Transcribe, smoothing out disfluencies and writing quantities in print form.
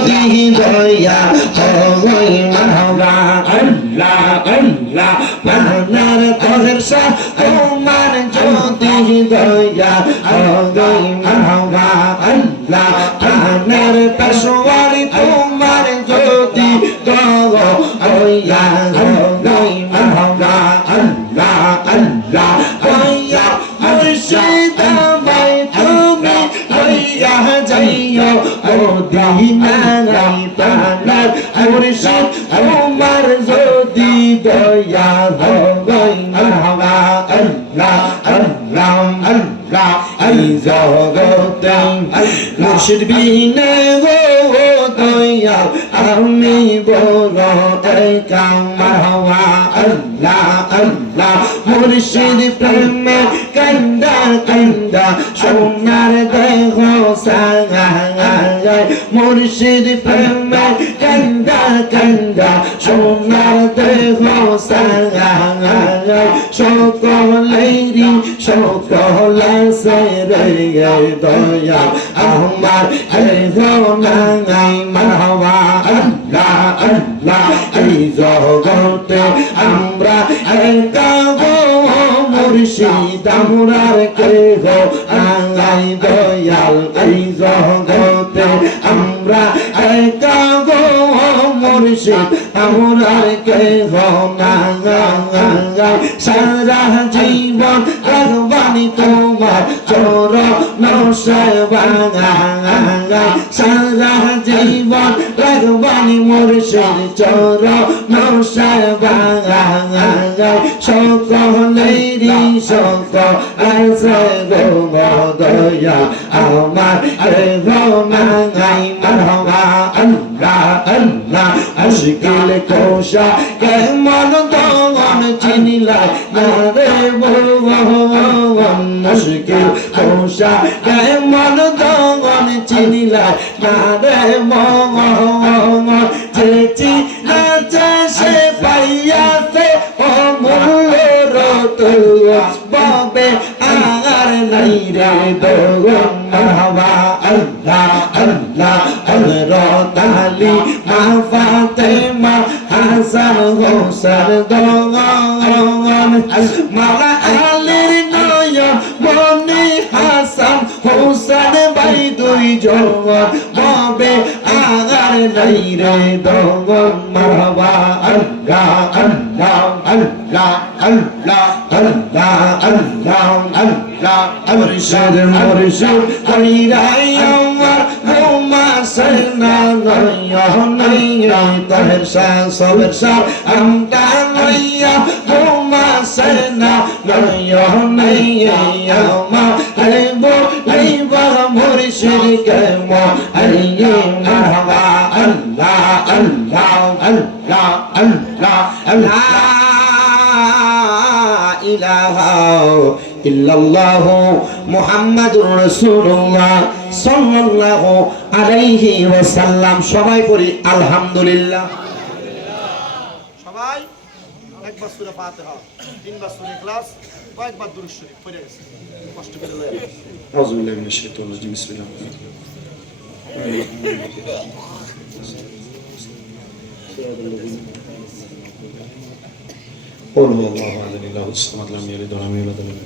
যদি দয়া হয় মারহাবা আল্লাহ আল্লাহ আপনার দরের শাহ তোমার যদি দয়া হয় মারহাবা আল্লাহ আপনার পেশোয়ার তোমার যদি দয়া হইয়া হয় মারহাবা আল্লাহ আল্লাহ হইয়া মুর্শিদ আমায় তুমি হইয়া যাইও মদিনায় প্রাণের মুর্শিদ তোমার যদি দয়া হয় মারহাবা আল্লাহ আল্লাহ আল্লাহ এই জগতে মুর্শিদ বিনে গো দয়া আমি বড় একা মারহাবা আল্লাহ আল্লাহ মুর্শিদ প্রেমে কান্দা কান্দা সোনার দেহ সাগায় মুর্শিদ প্রেমে কান্দা কান্দা সোনার দেহ সাগায় সকলেরই সকল সেরে দয়া আমার নাই মারহাবা আল্লাহ আল্লাহ এই জগতে আমরা একা গো মুর্শিদ আমরার কেহ নাই দয়াল এই জগতে আমরা একা গো মুর্শিদ আমরার কেহ নাই সারা জীবন রাখবানি তোমার চরণ সেবায় সারা জীবন রাখবানি মুর্শিদ চরণ সেবায় সকলেরই সকল আছে গো দয়া আমার নাই মারহাবা আল্লাহ আল্লাহ আশিকিল কোশা কেমন দগন চিনিলা না রে ভগবান আশিকিল কোশা কেমন দগন চিনিলা না রে ভগবান যে চিনা সে পাইয়াছে অমূল্য রতন বাবে আর নাই রে দগন মারহাবা আল্লাহ আল্লাহ হযরত আলী মা ফাতেমা হাসান হোসেন দগন মাওলা আলীর নয়ন মনি হাসান হোসেন ভাই দুই জন বাবে আর নাই রে দগন মারহাবা আল্লাহ আল্লাহ আল্লাহ আল্লাহ আল্লাহ আল্লাহ আল্লাহ মুর্শিদ মুর্শিদ কইরাই আমার ঘুমা সেনা নয়ন তাহের শাহ সবের শাহ আমটা লইয়া ঘুমা সেনা নয়ন আমা আইবো আইবা মুর্শিদ কেমো আইয়ে মারহাবা আল্লাহ আল্লাহ আল্লাহ আল্লাহ আল্লাহ ইলাহা ইল্লাল্লাহ মুহাম্মাদুর রাসূলুল্লাহ সাল্লাল্লাহু আলাইহি ওয়াসাল্লাম সবাই পড়ি আলহামদুলিল্লাহ সবাই একবার সূরা ফাতিহা তিনবার সূরা ইখলাস কয়েকবার দুরূদ শরীফ পড়ে গেছে কষ্ট করে লয় আউযু বিল্লাহি মিনাশ শাইতানির রাজিম বিসমিল্লাহ قل هو الله احد الله الصمد لم يلد ولم يولد